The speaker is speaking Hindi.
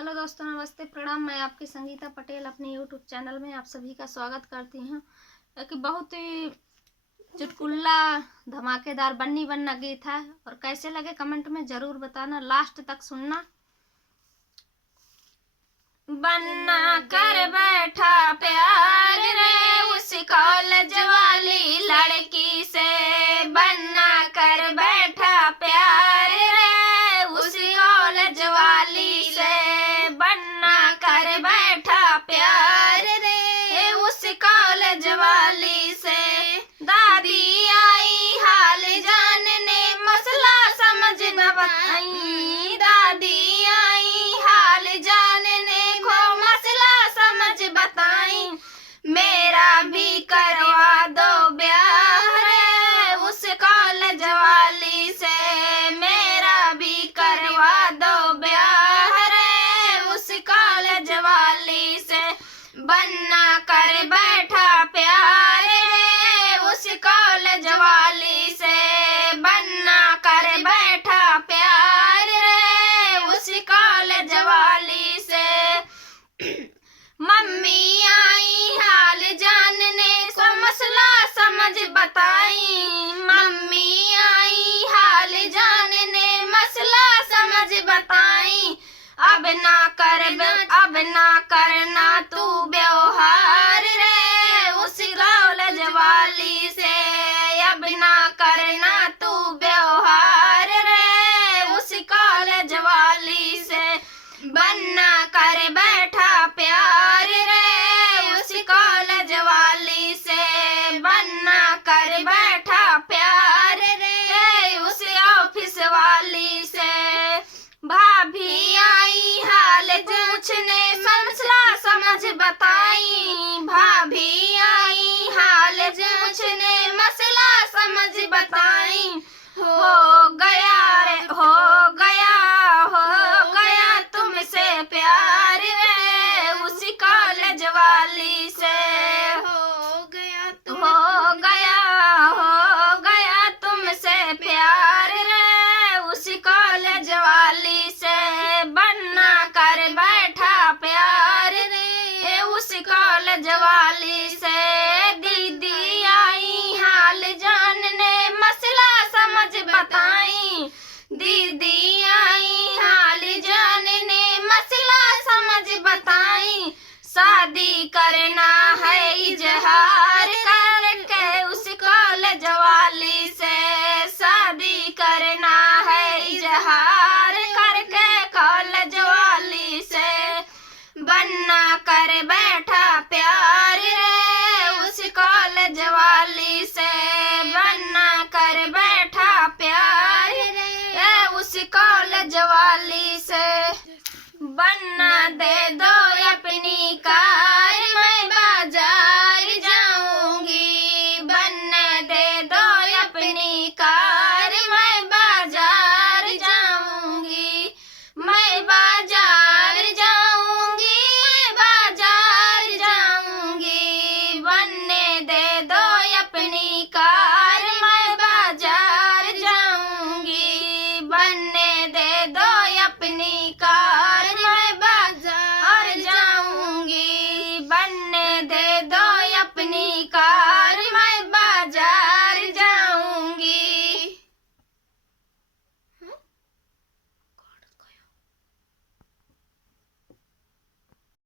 हेलो दोस्तों, नमस्ते, प्रणाम। मैं आपकी संगीता पटेल अपने यूट्यूब चैनल में आप सभी का स्वागत करती हूँ। एक बहुत ही चुटकुला धमाकेदार बन्नी बन्ना गीत है और कैसे लगे कमेंट में ज़रूर बताना, लास्ट तक सुनना। बन्ना कर बैठा प्यार रे उस कॉलेज वाली लड़की से, बन्ना कर बैठा प्यार रे उस कॉलेज वाली से, बन्ना कर बैठा प्यार रे उस कॉलेज वाली से। दादी आई हाल जानने मसला समझ न बताई, दादी आई हाल जानने को मसला समझ बताई। मेरा भी करवा दो ब्याह रे उस कॉलेज वाली से, मेरा भी करवा दो ब्याह रे उस कॉलेज वाली से। बन्ना कर बैठा प्यार रे उस कॉलेज वाली से, बन्ना कर बैठा प्यार रे उस कॉलेज वाली से। मम्मी आई हाल जानने को मसला समझ बताई, मम्मी आई हाल जानने मसला समझ बताई। अब ना करना तू व्यवहार रे उस कॉलेज वाली से, अब ना करना तू व्यवहार रे उस कॉलेज वाली से। बन्ना कर बैठा प्यार रे उस कॉलेज वाली से, बन्ना कर बैठा प्यार रे उस ऑफिस वाली से। भाभी आई हाल पूछने मसला समझ बताई, भाभी आई हाल पूछने मसला समझ बताई। हो गया तुमसे प्यार रे उस कॉलेज वाली से, हो गया तुमसे प्यार रे उस कॉलेज वाली से। बन्ना कर बैठा प्यार रे उस कॉलेज वाली से। दीदी आई हाल जानने मसला समझ बताई, दीदी आई हाल जानने मसला समझ बताई। शादी करना है इजहार करके उस कॉलेज वाली से, शादी करना है इजहार करके कॉलेज वाली से। बन्ना कर बैठा प्यार रे उस कॉलेज वाली से, बन्ना कर बैठा प्यार रे उस कॉलेज वाली से। बन्ना दे दो अपनी